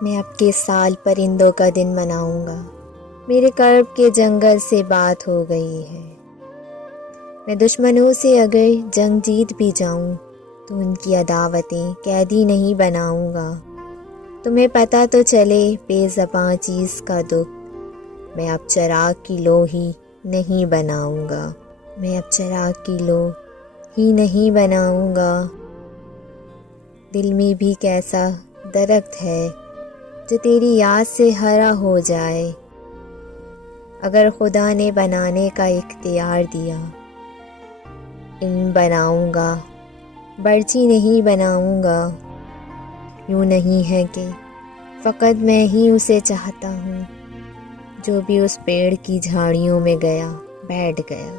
मैं आपके साल परिंदों का दिन मनाऊंगा। मेरे कर्ब के जंगल से बात हो गई है। मैं दुश्मनों से अगर जंग जीत भी जाऊं तो उनकी अदावतें कैदी नहीं बनाऊंगा। तुम्हें पता तो चले बेज़बां चीज़ का दुख, मैं अब चिराग की लो ही नहीं बनाऊंगा। मैं अब चिराग की लो ही नहीं बनाऊंगा। दिल में भी कैसा दरख्त है जो तेरी याद से हरा हो जाए। अगर खुदा ने बनाने का इख्तियार दिया, इन बनाऊंगा, बर्ची नहीं बनाऊंगा। यूँ नहीं है कि फ़कत मैं ही उसे चाहता हूँ, जो भी उस पेड़ की झाड़ियों में गया बैठ गया।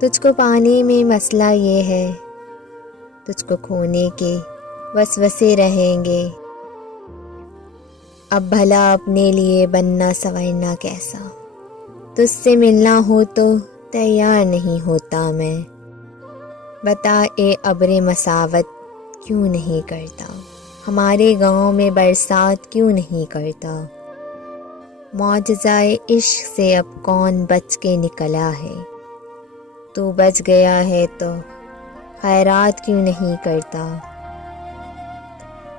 तुझको पाने में मसला ये है, तुझको खोने के वसवसे रहेंगे। अब भला अपने लिए बनना संवरना कैसा, तुझसे मिलना हो तो तैयार नहीं होता मैं। बता ए अब्रे मसावत क्यों नहीं करता, हमारे गांव में बरसात क्यों नहीं करता। मौजज़ाए इश्क से अब कौन बच के निकला है, तू बच गया है तो खैरात क्यों नहीं करता।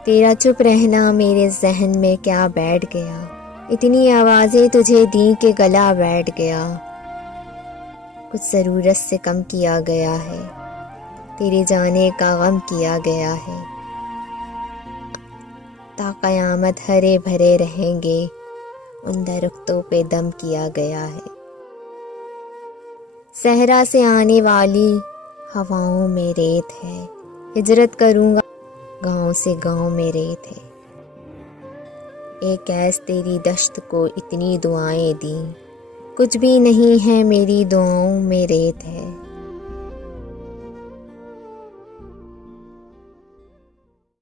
तेरा चुप रहना मेरे जहन में क्या बैठ गया, इतनी आवाज़ें तुझे दी के गला बैठ गया। कुछ ज़रूरत से कम किया गया है, तेरे जाने का गम किया गया है। ता क़यामत हरे भरे रहेंगे, उन दरख्तों पे दम किया गया है। सहरा से आने वाली हवाओं में रेत है, हिजरत करूँगा गाँव से गाँव में रेत है। एक ऐस तेरी दश्त को इतनी दुआएं दी, कुछ भी नहीं है मेरी दुआओं में रेत है।